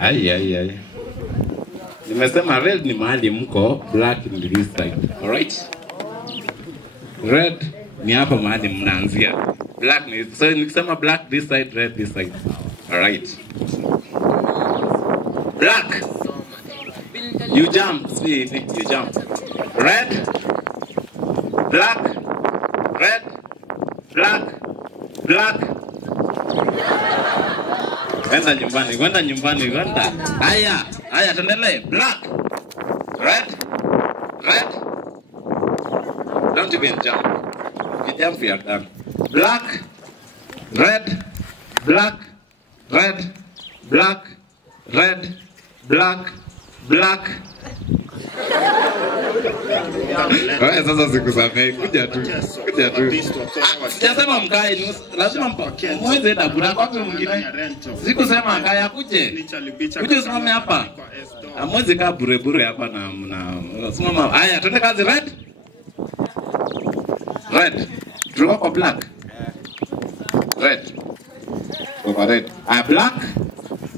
Ai. Nimesema red ni mahali mko, black ni this side. Alright? Red ni hapa mahali mnaanzia. Black ni, so nikisema black this side, red this side. Alright. Black. You jump. See, you jump. Red. Black. Red. Black. Black. Kwenda nyumbani. Haya, tuendelee. Black. Red. Don't even jump. You jump, you are done. Black. Red. Black. Red. Black. Red. Black. Wewe sasa sikusamei, kuja tu. Sijasema mkae, lazima mweze na kuna kwa mwingine. Sikusema mkae akuje. Kuja simame hapa. Amweze kaa bure hapa na simama. Haya, twende kazi. Red. Draw kwa black. Red. Over red. Black.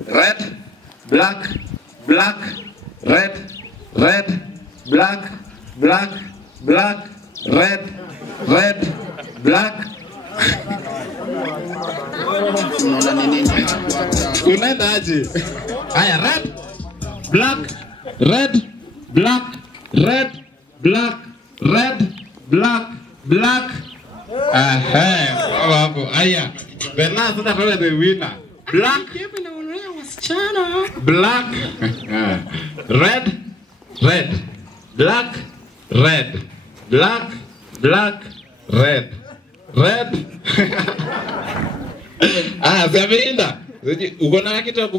Red. Black. Red. Black. Red. Black. Unaenda aje? Haya, red. Black. Red. Black. Hapo. Haya. Bernard sasa pale the winner. Black. Black. Red. Black. Red. Siameenda. Uko na kitu